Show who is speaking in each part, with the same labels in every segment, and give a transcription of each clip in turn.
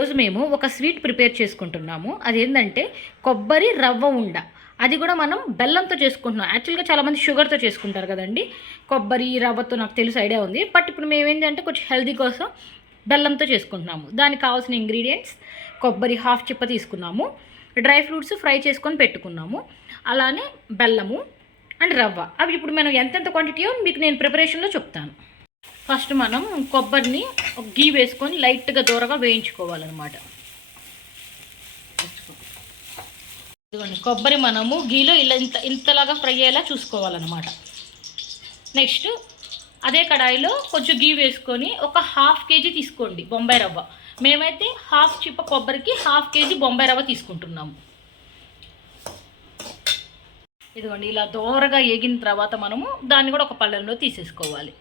Speaker 1: ఈరోజు మేము ఒక స్వీట్ ప్రిపేర్ చేసుకుంటున్నాము. అదేంటంటే కొబ్బరి రవ్వ ఉండ. అది కూడా మనం బెల్లంతో చేసుకుంటున్నాం. యాక్చువల్గా చాలామంది షుగర్తో చేసుకుంటారు కదండి. కొబ్బరి రవ్వతో నాకు తెలుసు ఐడియా ఉంది. బట్ ఇప్పుడు మేము ఏంటంటే కొంచెం హెల్దీ కోసం బెల్లంతో చేసుకుంటున్నాము. దానికి కావాల్సిన ఇంగ్రీడియంట్స్ కొబ్బరి హాఫ్ చిప్ప తీసుకున్నాము. డ్రై ఫ్రూట్స్ ఫ్రై చేసుకొని పెట్టుకున్నాము. అలానే బెల్లము అండ్ రవ్వ. అవి ఇప్పుడు మనం ఎంతెంత క్వాంటిటీయో మీకు నేను ప్రిపరేషన్లో చెప్తాను. ఫస్ట్ మనం కొబ్బరిని గీ వేసుకొని లైట్గా దూరగా వేయించుకోవాలన్నమాట. ఇదిగోండి కొబ్బరి మనము గీలో ఇలా ఇంత ఇంతలాగా ఫ్రై అయ్యేలా చూసుకోవాలన్నమాట. నెక్స్ట్ అదే కడాయిలో కొంచెం గీ వేసుకొని ఒక హాఫ్ కేజీ తీసుకోండి బొంబాయి రవ్వ. మేమైతే హాఫ్ చిప్ప కొబ్బరికి హాఫ్ కేజీ బొంబాయి రవ్వ తీసుకుంటున్నాము. ఇదిగోండి ఇలా దోరగా ఏగిన తర్వాత మనము దాన్ని కూడా ఒక పళ్ళెంలో తీసేసుకోవాలి.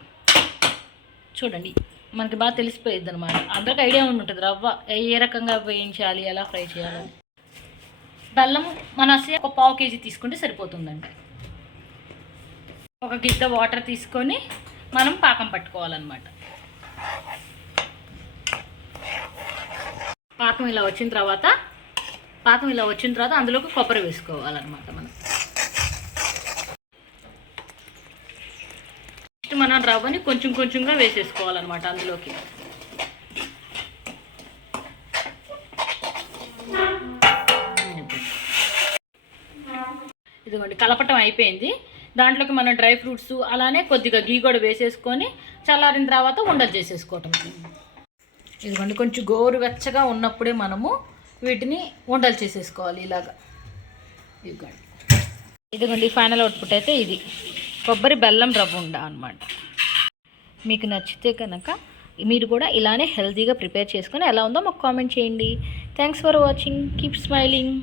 Speaker 1: చూడండి మనకి బాగా తెలిసిపోయింది అనమాట అందరికి ఐడియా ఉంటుంది రవ్వ ఏ రకంగా వేయించాలి ఎలా ఫ్రై చేయాలని బెల్లం మన ఒక పావు కేజీ తీసుకుంటే సరిపోతుందండి. ఒక గిద్ద వాటర్ తీసుకొని మనం పాకం పట్టుకోవాలన్నమాట. పాకం ఇలా వచ్చిన తర్వాత పాకం ఇలా వచ్చిన తర్వాత అందులోకి కొబ్బరి వేసుకోవాలన్నమాట మనం. మనం రవ్వని కొంచెం కొంచెంగా వేసేసుకోవాలన్నమాట అందులోకి. ఇదిగోండి కలపటం అయిపోయింది. దాంట్లోకి మనం డ్రై ఫ్రూట్స్ అలానే కొద్దిగా గీ కూడా వేసేసుకొని చల్లారిన తర్వాత ఉండలు చేసేసుకోవటం. ఇదిగోండి కొంచెం గోరువెచ్చగా ఉన్నప్పుడే మనము వీటిని ఉండలు చేసేసుకోవాలి ఇలాగా. ఇదిగోండి. ఇదిగోండి ఫైనల్ అవుట్పుట్ అయితే ఇది. కొబ్బరి బెల్లం రవ్వ ఉండ అనమాట మీకు నచ్చితే కనుక మీరు కూడా ఇలానే హెల్తీగా ప్రిపేర్ చేసుకొని ఎలా ఉందో మాకు కామెంట్ చేయండి. Thanks for watching keep smiling